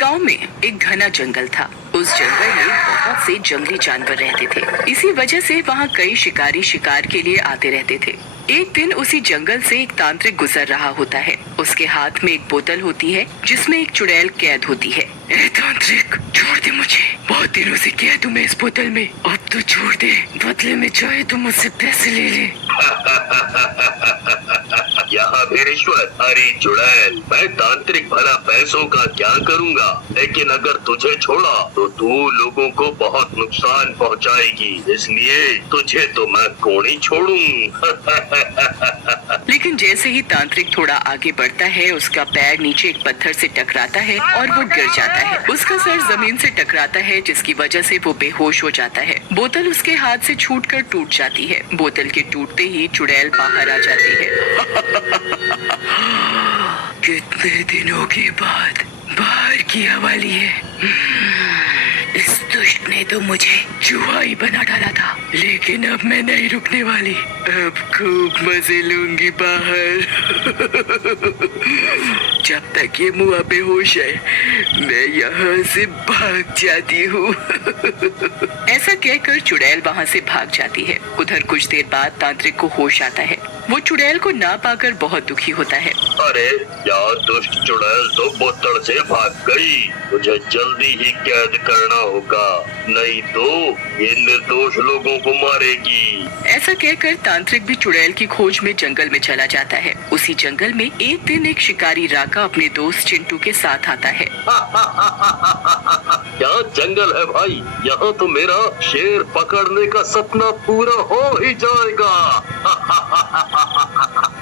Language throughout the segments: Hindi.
गांव में एक घना जंगल था। उस जंगल में बहुत से जंगली जानवर रहते थे। इसी वजह से वहाँ कई शिकारी शिकार के लिए आते रहते थे। एक दिन उसी जंगल से एक तांत्रिक गुजर रहा होता है। उसके हाथ में एक बोतल होती है जिसमें एक चुड़ैल कैद होती है। ए तांत्रिक, छोड़ दे मुझे, बहुत दिनों से कैद हूँ मैं इस बोतल में, अब तो छोड़ दे, बदले में चाहे तो मुझसे पैसे ले ले। यहाँ भी रिश्वत? अरे चुड़ैल, मैं तांत्रिक भला पैसों का क्या करूँगा, लेकिन अगर तुझे छोड़ा तो तू लोगों को बहुत नुकसान पहुँचाएगी, इसलिए तुझे तो मैं कौन ही छोड़ूं। लेकिन जैसे ही तांत्रिक थोड़ा आगे बढ़ता है, उसका पैर नीचे एक पत्थर से टकराता है और वो गिर जाता है। उसका सर जमीन से टकराता है, जिसकी वजह से वो बेहोश हो जाता है। बोतल उसके हाथ से छूटकर टूट जाती है। बोतल के टूटते ही चुड़ैल बाहर आ जाती है। कितने दिनों के बाद बाहर की हवा ली है। इस दुष्ट ने तो मुझे चूहा ही बना डाला था, लेकिन अब मैं नहीं रुकने वाली। अब खूब मजे लूंगी बाहर। जब तक ये मुआ बेहोश है, मैं यहाँ से भाग जाती हूँ। ऐसा कहकर चुड़ैल वहाँ से भाग जाती है। उधर कुछ देर बाद तांत्रिक को होश आता है। वो चुड़ैल को ना पाकर बहुत दुखी होता है। अरे यार, दुष्ट चुड़ैल तो बोतल से भाग गई, मुझे जल्दी ही कैद करना होगा, नहीं तो ये निर्दोष लोगों को मारेगी। ऐसा कहकर तांत्रिक भी चुड़ैल की खोज में जंगल में चला जाता है। उसी जंगल में एक दिन एक शिकारी राका अपने दोस्त चिंटू के साथ आता है। क्या जंगल है भाई, यहाँ तो मेरा शेर पकड़ने का सपना पूरा हो ही जाएगा।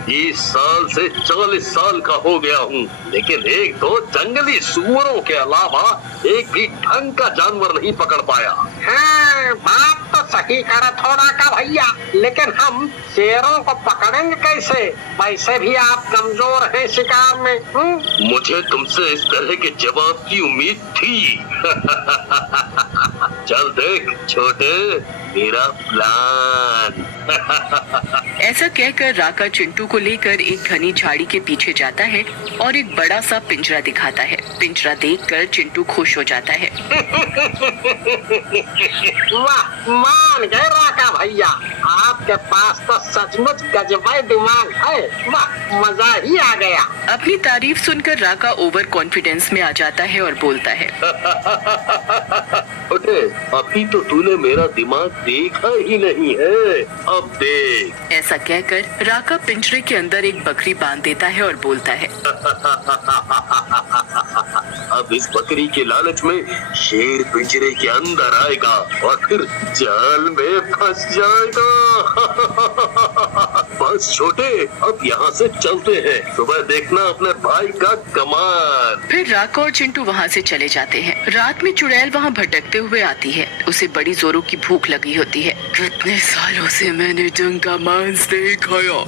30 साल से 40 साल का हो गया हूँ, लेकिन एक दो जंगली सुअरों के अलावा एक भी ढंग का जानवर नहीं पकड़ पाया। हाँ, बात तो सही करा थोड़ा का भैया, लेकिन हम शेरों को पकड़ेंगे कैसे? वैसे भी आप कमजोर हैं शिकार में। मुझे तुमसे इस तरह के जवाब की उम्मीद थी। चल देख छोटे, मेरा प्लान। ऐसा कहकर राका चिंटू को लेकर एक घनी झाड़ी के पीछे जाता है और एक बड़ा सा पिंजरा दिखाता है। पिंजरा देखकर चिंटू खुश हो जाता है। वाह, मान गए राका भैया, आपके पास तो सचमुच गजबाई दिमाग है। वाह, मजा ही आ गया। अपनी तारीफ सुनकर राका ओवर कॉन्फिडेंस में आ जाता है और बोलता है, छोटे, अभी तो तूने मेरा दिमाग देखा ही नहीं है, अब देख। ऐसा कहकर राका पिंजरे के अंदर एक बकरी बांध देता है और बोलता है, अब इस बकरी के लालच में शेर पिंजरे के अंदर आएगा और फिर जाल में फंस जाएगा। बस छोटे, अब यहाँ से चलते हैं, सुबह देखना अपने भाई का कमाल। फिर राका और चिंटू वहाँ से चले जाते हैं। रात में चुड़ैल वहाँ भटकते हुए आती है। उसे बड़ी जोरों की भूख लगी होती है। कितने सालों से मैंने ढंग का मांस नहीं खाया,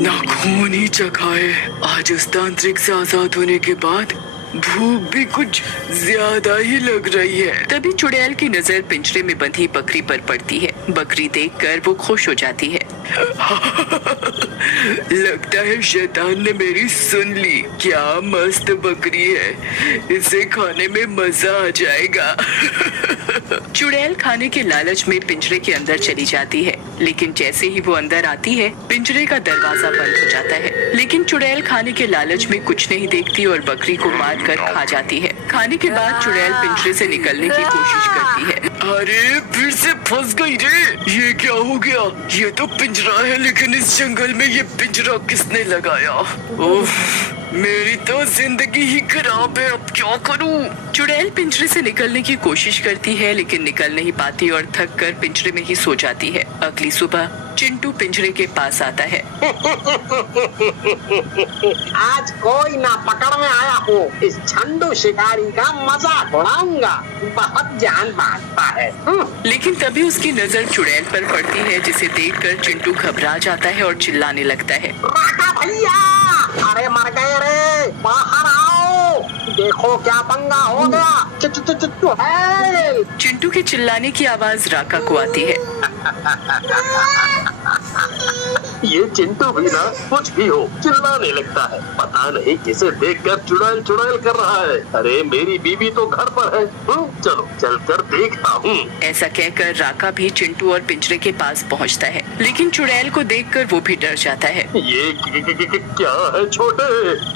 ना खून ही चखा है। आज उस तांत्रिक से आजाद होने के बाद भूख भी कुछ ज्यादा ही लग रही है। तभी चुड़ैल की नजर पिंजरे में बंधी बकरी पर पड़ती है। बकरी देखकर वो खुश हो जाती है। लगता है शैतान ने मेरी सुन ली। क्या मस्त बकरी है, इसे खाने में मजा आ जाएगा। चुड़ैल खाने के लालच में पिंजरे के अंदर चली जाती है, लेकिन जैसे ही वो अंदर आती है, पिंजरे का दरवाजा बंद हो जाता है। लेकिन चुड़ैल खाने के लालच में कुछ नहीं देखती और बकरी को मार कर खा जाती है। खाने के बाद चुड़ैल पिंजरे से निकलने की कोशिश करती है। अरे फिर से फंस गई रे, ये क्या हो गया? ये तो पिंजरा है, लेकिन इस जंगल में ये पिंजरा किसने लगाया? उफ, मेरी तो जिंदगी ही खराब है, अब क्या करूं? चुड़ैल पिंजरे से निकलने की कोशिश करती है, लेकिन निकल नहीं पाती और थक कर पिंजरे में ही सो जाती है। अगली सुबह चिंटू पिंजरे के पास आता है। आज कोई ना पकड़ में आया हो, इस झंडू शिकारी का मजाक उड़ाऊंगा, बहुत जान बांटता है। लेकिन तभी उसकी नजर चुड़ैल पर पड़ती है, जिसे देखकर चिंटू घबरा जाता है और चिल्लाने लगता है, राका भैया, अरे मर गए रे, बाहर आओ, देखो क्या पंगा हो गया। चिंटू के चिल्लाने की आवाज राका को आती है। ये चिंटू भी ना कुछ भी हो चिल्लाने लगता है। पता नहीं किसे देखकर चुड़ैल चुड़ैल कर रहा है। अरे मेरी बीवी तो घर पर है। चलो चलकर देखता हूँ। ऐसा कहकर राका भी चिंटू और पिंजरे के पास पहुंचता है, लेकिन चुड़ैल को देखकर वो भी डर जाता है। ये क्या है छोटे?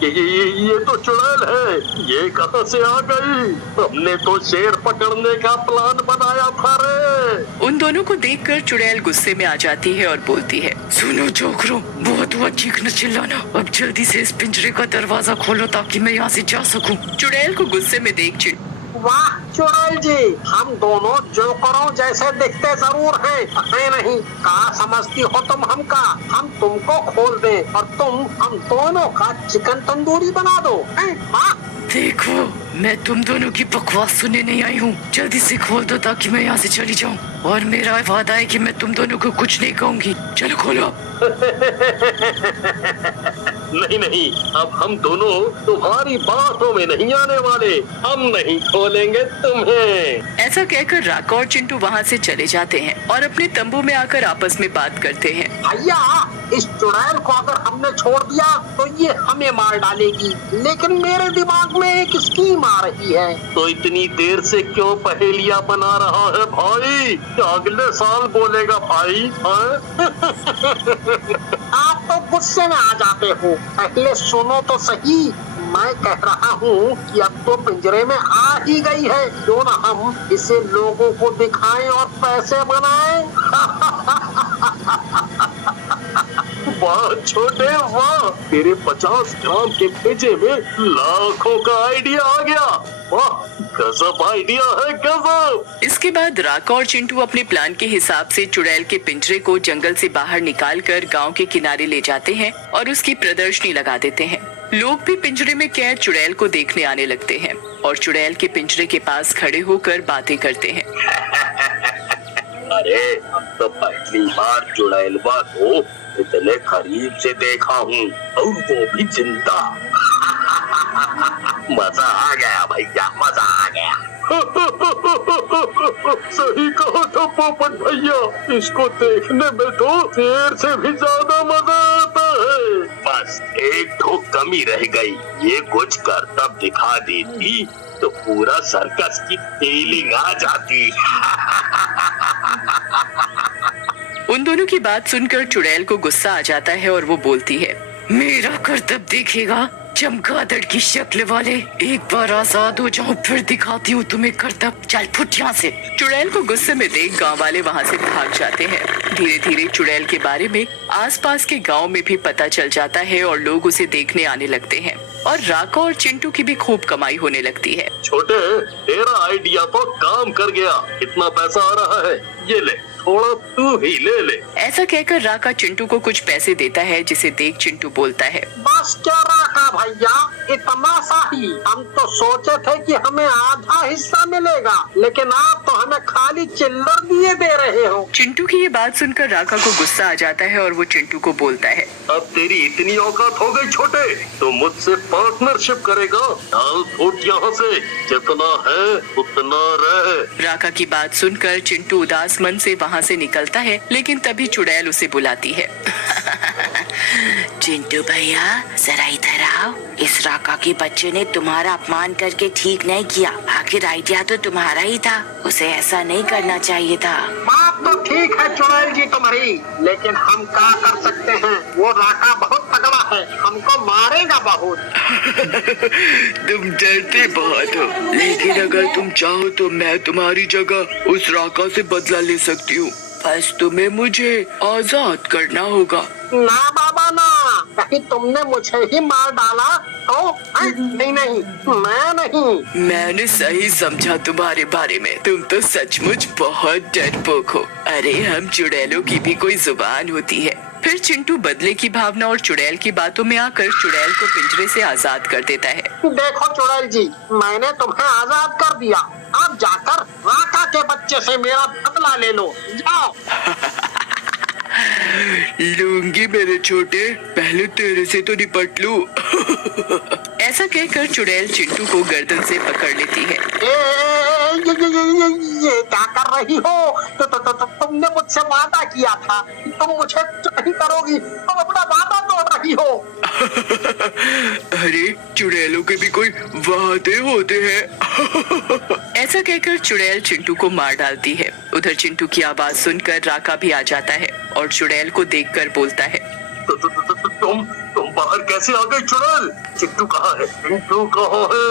ये तो चुड़ैल है। ये कहाँ से आ गई? हमने तो शेर पकड़ने का प्लान बनाया था रे। उन दोनों को देखकर चुड़ैल गुस्से में आ जाती है और बोलती है, सुनो जोकरो, बहुत हुआ चीखना चिल्लाना। अब जल्दी से इस पिंजरे का दरवाजा खोलो ताकि मैं यहाँ से जा सकूं। चुड़ैल को गुस्से में देख वाह चुड़ैल जी, हम दोनों जोकरों जैसे दिखते जरूर हैं, है नहीं? कहाँ समझती हो तुम हमका? हम तुमको खोल दें और तुम हम दोनों का चिकन तंदूरी बना दो, हैं? वाह। देखो, मैं तुम दोनों की बकवास सुनने नहीं आई हूँ। जल्दी से खोल दो ताकि मैं यहाँ से चली जाऊँ। और मेरा वादा है कि मैं तुम दोनों को कुछ नहीं कहूँगी। चलो खोलो। नहीं नहीं, अब हम दोनों तुम्हारी बातों में नहीं आने वाले। हम नहीं खोलेंगे तुम्हें। ऐसा कहकर राका और चिंटू वहाँ से चले जाते हैं और अपने तंबू में आकर आपस में बात करते हैं। भैया, इस चुड़ैल को अगर हमने छोड़ दिया तो ये हमें मार डालेगी, लेकिन मेरे दिमाग में एक स्कीम आ रही है। तो इतनी देर से क्यों पहेलियां बना रहा है भाई? अगले साल बोलेगा भाई। आप तो गुस्से में आ जाते हो। पहले सुनो तो सही, मैं कह रहा हूँ कि अब तो पिंजरे में आ ही गई है, क्यों ना हम इसे लोगों को दिखाएं और पैसे बनाएं। वाह छोटे वाह, तेरे 50 ग्राम के भेजे में लाखों का आइडिया आ गया। वाह, गजब आइडिया है, गजब। इसके बाद राका और चिंटू अपने प्लान के हिसाब से चुड़ैल के पिंजरे को जंगल से बाहर निकालकर गांव के किनारे ले जाते हैं और उसकी प्रदर्शनी लगा देते हैं। लोग भी पिंजरे में कैद चुड़ैल को देखने आने लगते हैं और चुड़ैल के पिंजरे के पास खड़े होकर बातें करते हैं। अरे, अब तो पहली बार चुड़ैलवा को इतने करीब से देखा हूँ, और वो भी जिंदा। मजा आ गया भैया, मजा आ गया। सही कहा था पोपट भैया, इसको देखने में तो शेर से भी ज्यादा मजा आता है। बस एक तो कमी रह गई, ये कुछ करतब दिखा देती तो पूरा सर्कस की फीलिंग आ जाती। उन दोनों की बात सुनकर चुड़ैल को गुस्सा आ जाता है और वो बोलती है, मेरा करतब देखेगा चमगादड़ की शक्ल वाले। एक बार आजाद हो जाओ फिर दिखाती हूँ तुम्हें करतब। चल फुट यहाँ से। चुड़ैल को गुस्से में देख गांव वाले वहाँ से भाग जाते हैं। धीरे धीरे चुड़ैल के बारे में आसपास के गांव में भी पता चल जाता है और लोग उसे देखने आने लगते हैं और राका और चिंटू की भी खूब कमाई होने लगती है। छोटे, तेरा आइडिया तो काम कर गया। कितना पैसा आ रहा है? ये ले, थोड़ा तू ही ले ले। ऐसा कहकर राका चिंटू को कुछ पैसे देता है, जिसे देख चिंटू बोलता है, बस क्या राका भैया, इतना सा ही? हम तो सोचे थे कि हमें आधा हिस्सा मिलेगा, लेकिन आप तो हमें खाली चिल्लर दिए दे रहे हो। चिंटू की ये बात सुनकर राका को गुस्सा आ जाता है और वो चिंटू को बोलता है, अब तेरी इतनी औकात हो गई छोटे, तो मुझसे पार्टनरशिप करेगा? डाल फूट यहाँ से, जितना है उतना रह। राका की बात सुनकर चिंटू उदास मन से वहाँ से निकलता है, लेकिन तभी चुड़ैल उसे बुलाती है। चिंटू भैया, जरा इधर आओ। इस राका के बच्चे ने तुम्हारा अपमान करके ठीक नहीं किया। आखिर आइडिया तो तुम्हारा ही था, उसे ऐसा नहीं करना चाहिए था। बात तो ठीक है चुड़ैल जी तुम्हारी, लेकिन हम क्या कर सकते हैं? वो राका बहुत तगड़ा है, हमको मारेगा बहुत। तुम डरते बहुत हो, लेकिन अगर तुम चाहो तो मैं तुम्हारी जगह उस राका से बदला ले सकती हूँ। बस तुम्हें मुझे आजाद करना होगा। ना बाबा ना, कहीं तुमने मुझे ही मार डाला तो? नहीं नहीं, मैं नहीं। मैंने सही समझा तुम्हारे बारे में। तुम तो सचमुच बहुत डरपोक हो। अरे हम चुड़ैलों की भी कोई जुबान होती है। फिर चिंटू बदले की भावना और चुड़ैल की बातों में आकर चुड़ैल को पिंजरे से आजाद कर देता है। देखो चुड़ैल जी, मैंने तुम्हें आजाद कर दिया, अब जाकर राका के बच्चे से मेरा बदला ले लो, जाओ। लूंगी मेरे छोटे, पहले तेरे से तो निपट लूं। ऐसा कहकर चुड़ैल चिंटू को गर्दन से पकड़ लेती है। ये क्या कर रही हो? तुमने मुझसे वादा किया था कि तुम मुझे नहीं करोगी, तुम अपना वादा तोड़ रही हो। अरे चुड़ैलों के भी कोई वादे होते हैं। ऐसा कहकर चुड़ैल चिंटू को मार डालती है। उधर चिंटू की आवाज सुनकर राका भी आ जाता है और चुड़ैल को देखकर बोलता है, तुम बाहर कैसे आ गए चुड़ैल? चिंटू कहाँ है? चिंटू कहाँ है?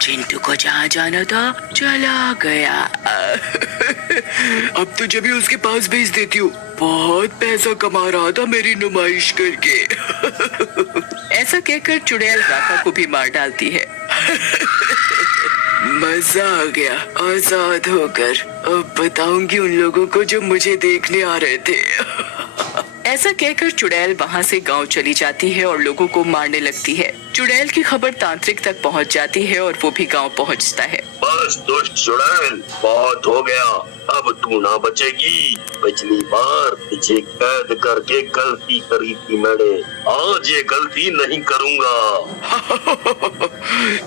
चिंटू को जहाँ जाना था चला गया। अब तो जब ही उसके पास भेज देती हूँ, बहुत पैसा कमा रहा था मेरी नुमाइश करके। ऐसा कहकर चुड़ैल राका को भी मार डालती है। मजा आ गया आजाद होकर। अब बताऊंगी उन लोगों को जो मुझे देखने आ रहे थे। ऐसा कहकर चुड़ैल वहाँ से गांव चली जाती है और लोगों को मारने लगती है। चुड़ैल की खबर तांत्रिक तक पहुँच जाती है और वो भी गांव पहुँचता है। बस दुष्ट चुड़ैल, बहुत हो गया, अब तू ना बचेगी। पिछली बार तुझे कैद करके गलती करी थी मैंने, आज ये गलती नहीं करूँगा।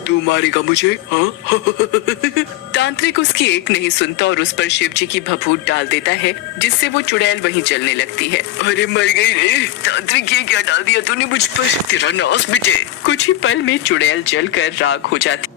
तू मारेगा मुझे? हाँ? तांत्रिक उसकी एक नहीं सुनता और उस पर शिव जी की भभूत डाल देता है, जिससे वो चुड़ैल वहीं जलने लगती है। अरे मर गई रे, तांत्रिक ये क्या डाल दिया तूने मुझ पर? तेरा नाश मिटे। कुछ ही पल में चुड़ैल जलकर राख हो जाती